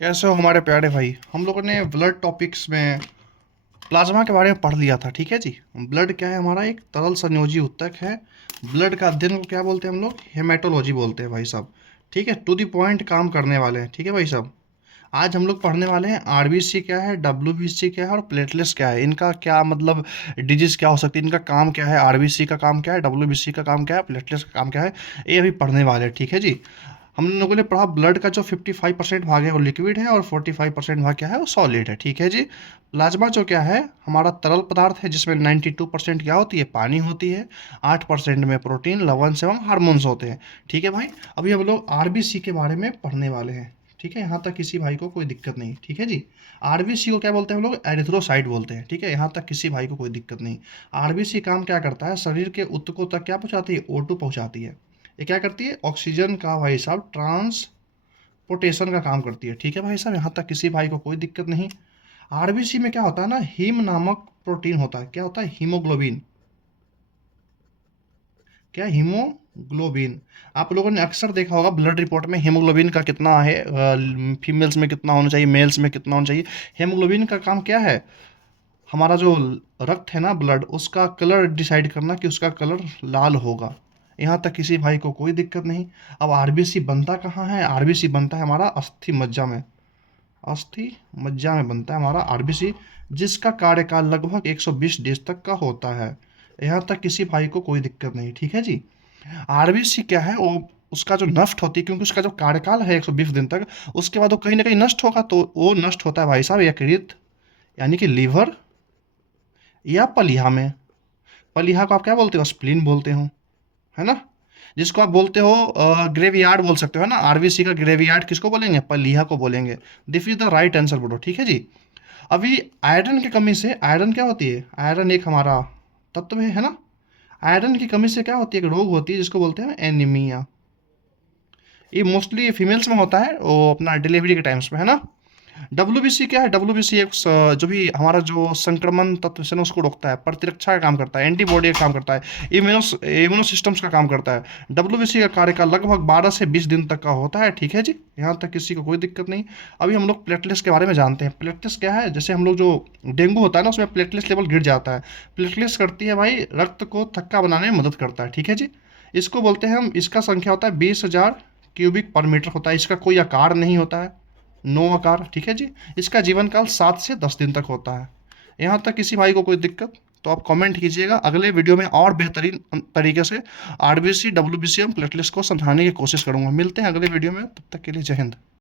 कैसे हो हमारे प्यारे भाई। हम लोगों ने ब्लड टॉपिक्स में प्लाज्मा के बारे में पढ़ लिया था। ठीक है जी। ब्लड क्या है? हमारा एक तरल संयोजी ऊतक है। ब्लड का अध्ययन को क्या बोलते हैं हम लोग? हेमेटोलॉजी बोलते हैं भाई साहब। ठीक है, टू दी पॉइंट काम करने वाले हैं। ठीक है भाई साहब। आज हम लोग पढ़ने वाले हैं आरबीसी क्या है, डब्ल्यूबीसी क्या है और प्लेटलेट्स क्या है। इनका क्या मतलब, डिजीज क्या हो सकती है, इनका काम क्या है, आरबीसी का काम क्या है, डब्ल्यूबीसी का काम क्या है, प्लेटलेट्स का काम क्या है, ये अभी पढ़ने वाले हैं। ठीक है जी। हम लोगों ने पढ़ा ब्लड का जो 55% भाग है वो लिक्विड है और 45% भाग क्या है वो सॉलिड है। ठीक है जी। प्लाज्मा जो क्या है हमारा तरल पदार्थ है, जिसमें 92% क्या होती है, पानी होती है। 8% में प्रोटीन, लवणस एवं हार्मोन्स होते हैं। ठीक है भाई। अभी हम लोग आरबीसी के बारे में पढ़ने वाले हैं। ठीक है, यहाँ तक किसी भाई को कोई दिक्कत नहीं। ठीक है जी। आरबीसी को क्या बोलते हैं हम लोग? एरिथ्रोसाइट बोलते हैं। ठीक है, यहाँ तक किसी भाई को कोई दिक्कत नहीं। आरबीसी काम क्या करता है? शरीर के ऊतकों तक क्या पहुँचाती है? O2 पहुँचाती है। ये क्या करती है? ऑक्सीजन का भाई साहब ट्रांसपोर्टेशन का काम करती है। ठीक है भाई साहब, यहाँ तक किसी भाई को कोई दिक्कत नहीं। आरबीसी में क्या होता है ना, हीम नामक प्रोटीन होता है। क्या होता है? हीमोग्लोबिन। क्या? हीमोग्लोबिन। आप लोगों ने अक्सर देखा होगा ब्लड रिपोर्ट में हीमोग्लोबिन का कितना है, फीमेल्स में कितना होना चाहिए, मेल्स में कितना होना चाहिए। हीमोग्लोबिन का काम क्या है? हमारा जो रक्त है ना, ब्लड, उसका कलर डिसाइड करना कि उसका कलर लाल होगा। यहाँ तक किसी भाई को कोई दिक्कत नहीं। अब आरबीसी बनता कहाँ है? आरबीसी बनता है हमारा अस्थि मज्जा में। अस्थि मज्जा में बनता है हमारा आरबीसी, जिसका कार्यकाल लगभग 120 डेज तक का होता है। यहाँ तक किसी भाई को कोई दिक्कत नहीं। ठीक है जी। आरबीसी क्या है वो? उसका जो नष्ट होती है, क्योंकि उसका जो कार्यकाल है 120 दिन तक, उसके बाद वो कहीं ना कहीं नष्ट होगा, तो वो नष्ट होता है भाई साहब यकृत, यानी कि लीवर या पलिहा में। पलिहा को आप क्या बोलते हो? स्प्लीन बोलते हो, है ना। जिसको आप बोलते हो ग्रेवयार्ड बोल सकते हो, है ना। आरबीसी का ग्रेवयार्ड किसको बोलेंगे? पलिहा को बोलेंगे। This is the right answer बोलो। ठीक है जी। अभी आयरन की कमी से, आयरन क्या होती है? आयरन एक हमारा तत्व है ना। आयरन की कमी से क्या होती है? एक रोग होती है जिसको बोलते हैं एनीमिया। ये मोस्टली फीमेल्स में होता है, वो अपना डिलीवरी के टाइम्स में, है ना। डब्ल्यूबीसी क्या है? डब्ल्यूबीसी एक जो भी हमारा जो संक्रमण तत्व से ना उसको रोकता है, प्रतिरक्षा का काम करता है, एंटीबॉडी का काम करता है, इम्यूनो सिस्टम्स का काम करता है। डब्ल्यूबीसी का कार्यकाल लगभग 12 से 20 दिन तक का होता है। ठीक है जी। यहाँ तक किसी को कोई दिक्कत नहीं। अभी हम लोग प्लेटलेट्स के बारे में जानते हैं। प्लेटलेट्स क्या है? जैसे हम लोग जो डेंगू होता है ना, उसमें प्लेटलेट्स लेवल गिर जाता है। प्लेटलेट्स करती है भाई, रक्त को थक्का बनाने में मदद करता है। ठीक है जी। इसको बोलते हैं हम, इसका संख्या होता है 20,000 क्यूबिक पर मीटर होता है। इसका कोई आकार नहीं होता है, नो आकार। ठीक है जी। इसका जीवन काल 7 से 10 दिन तक होता है। यहाँ तक किसी भाई को कोई दिक्कत? तो आप कमेंट कीजिएगा, अगले वीडियो में और बेहतरीन तरीके से आरबीसी, डब्ल्यूबीसी एवं प्लेटलेट्स को समझाने की कोशिश करूंगा। मिलते हैं अगले वीडियो में, तब तक के लिए जय हिंद।